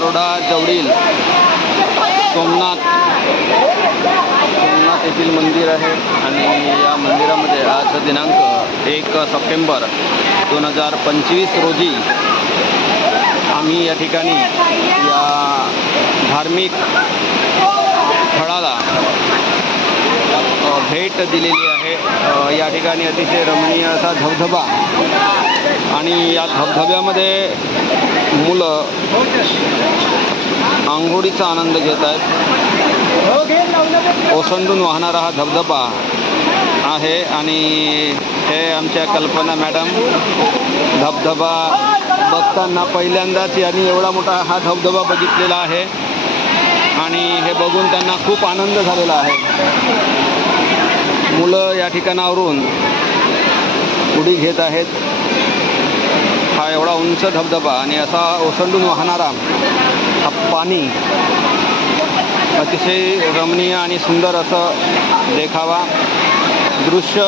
आहे जवळील सोमनाथ. सोमनाथ येथील मंदिर आहे आणि या मंदिरामध्ये आज दिनांक एक सप्टेंबर दोन हजार पंचवीस रोजी आम्ही या ठिकाणी या धार्मिक स्थळाला भेट दिलेली या ठिकाणी अतिशय रमणीय असा धबधबा आणि या धबधब्यामध्ये मुलं आंघोळीचा आनंद घेत आहेत. ओसंडून वाहणारा हा धबधबा आहे आणि हे आमच्या कल्पना मॅडम धबधबा बघताना पहिल्यांदाच यांनी एवढा मोठा हा धबधबा बघितलेला आहे आणि हे बघून त्यांना खूप आनंद झालेला आहे. ठिकाणावरून उडी घेत आहेत. हा एवढा उंच धबधबा आणि असा ओसंडून वाहणारा हा पाणी अतिशय रमणीय आणि सुंदर असं देखावा दृश्य